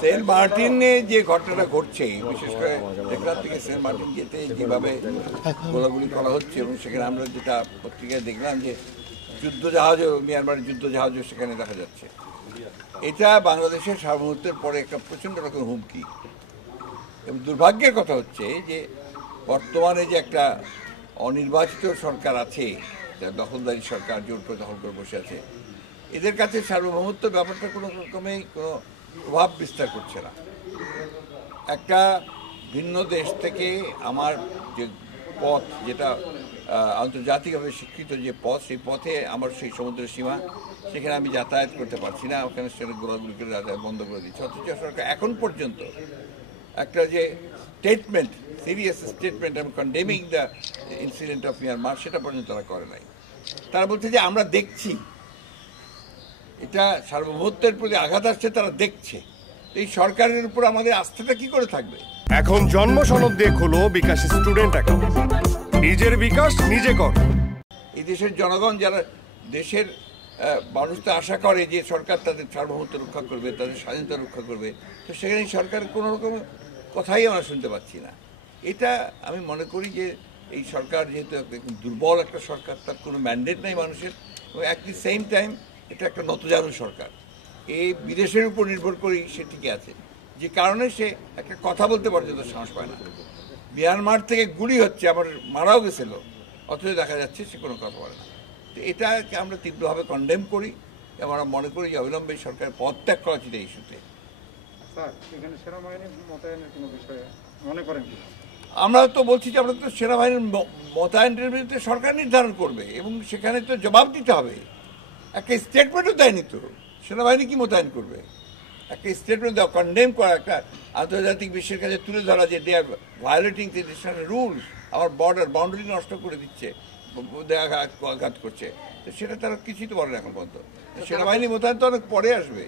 Saint মার্টিনে যে ঘটনাটা ঘটছে, বিশেষ করে দেখলাম থেকে সেন্ট মার্টিন যেতে যেভাবে গোলাগুলি করা হচ্ছে, এবং সেখানে আমরা যেটা পত্রিকায় দেখলাম যে যুদ্ধ জাহাজও, মিয়ানমারের যুদ্ধ জাহাজও সেখানে দেখা যাচ্ছে। এটা বাংলাদেশের সার্বভৌমত্বের পরে একটা প্রচণ্ড রকম হুমকি। এবং দুর্ভাগ্যের কথা হচ্ছে যে বর্তমানে যে একটা অনির্বাচিত সরকার আছে, দখলদারি সরকার জোর করে দখল করে বসে আছে, এদের কাছে সার্বভৌমত্ব ব্যাপারটা কোনো রকমেই কোনো প্রভাব বিস্তার করছে না। একটা ভিন্ন দেশ থেকে আমার যে পথ, যেটা আন্তর্জাতিকভাবে স্বীকৃত যে পথ, সেই পথে আমার সেই সমুদ্রের সীমা, সেখানে আমি যাতায়াত করতে পারছি না, ওখানে সেখানে গোলাগুলি করে যাতায়াত বন্ধ করে দিচ্ছে। অথচ সরকার এখন পর্যন্ত একটা যে স্টেটমেন্ট, সিরিয়াস স্টেটমেন্ট, আমি condemning the incident of Myanmar, সেটা পর্যন্ত তারা করে নাই। তারা বলছে যে আমরা দেখছি, এটা সার্বভৌমত্বের প্রতি আঘাত আসছে, তারা দেখছে। এই সরকারের উপর আমাদের আস্থাটা কি করে থাকবে? এখন জন্ম সনদ দিয়ে খোলো বিকাশ স্টুডেন্ট অ্যাকাউন্ট। নিজের বিকাশ নিজে কর। এই দেশের জনগণ, যারা দেশের মানুষ তো আশা করে যে সরকার তাদের সার্বভৌমত্ব রক্ষা করবে, তাদের স্বাধীনতা রক্ষা করবে, তো সেখানে সরকার কোনো রকম কথাই আমরা শুনতে পাচ্ছি না। এটা আমি মনে করি যে এই সরকার যেহেতু দুর্বল একটা সরকার, তার কোনো ম্যান্ডেট নাই মানুষের, এবং অ্যাট দি সেম টাইম এটা একটা নতজানু সরকার, এই বিদেশের উপর নির্ভর করেই সে টিকে আছে, যে কারণে সে একটা কথা বলতে পর্যন্ত সাহস পায় না। মিয়ানমার থেকে গুলি হচ্ছে, আবার মারাও গেছিল, অথচ দেখা যাচ্ছে সে কোনো কথা বলে না। তো এটাকে আমরা তীব্রভাবে কন্ডেম করি, এবং আমরা মনে করি যে অবিলম্বে সরকার পদত্যাগ করা উচিত এই ইস্যুতে। আমরা তো বলছি যে আমরা তো সেনাবাহিনীর মোতায়েনের বিরুদ্ধে সরকার নির্ধারণ করবে, এবং সেখানে তো জবাব দিতে হবে। একটা স্টেটমেন্টও দেয়নি তো, সেনাবাহিনী কি মোতায়েন করবে? একটা স্টেটমেন্ট দেওয়া, কন্ডেম করা, একটা আন্তর্জাতিক বিশ্বের কাছে তুলে ধরা যে দে আর ভায়োলেটিং দি ইন্টারন্যাশনাল রুলস, আমার বাউন্ডারি নষ্ট করে দিচ্ছে, আঘাত করছে, তো সেটা তারা কিছুই তো বলে না এখন পর্যন্ত। সেনাবাহিনী মোতায়েন তো অনেক পরে আসবে।